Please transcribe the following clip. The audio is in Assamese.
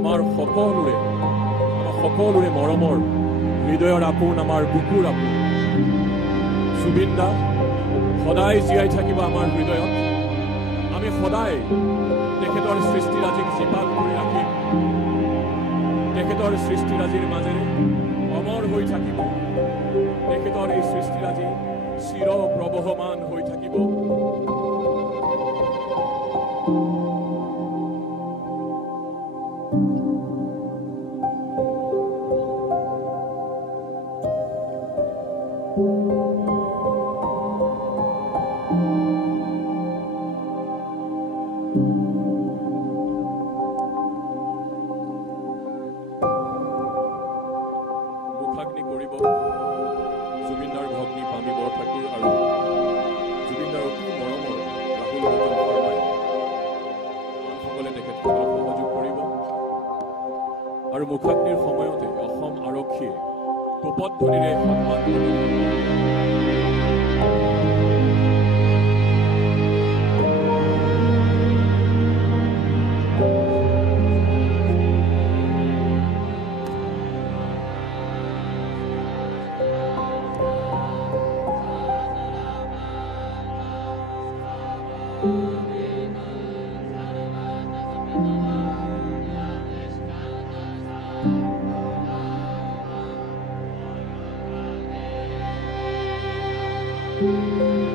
আমাৰ সকলোৰে মৰমৰ হৃদয়ৰ আপোন, আমাৰ বুকুৰ আপোন জুবিন দা সদায় জীয়াই থাকিব আমাৰ হৃদয়ত। আমি সদায় তেখেতৰ সৃষ্টিৰাজিক জীপাল কৰি ৰাখিম। তেখেতৰ সৃষ্টিৰাজিৰ মাজেৰে অমৰ হৈ থাকিব। তেখেতৰ এই সৃষ্টিৰাজি চিৰ প্ৰবহমান হৈ থাকিব। মুখাগ্নি কৰিব জুবিনদাৰ ভগ্নী পামী বৰঠাকুৰ আৰু জুবিনদাৰ অতি মৰমৰ ৰাহুল গৌতম শৰ্মাই। আনসকলে তেখেতসকলক সহযোগ কৰিব। আৰু মুখাগ্নিৰ সময়তে অসম আৰক্ষীয়ে তোপধ্বনিৰে সন্মান Thank you.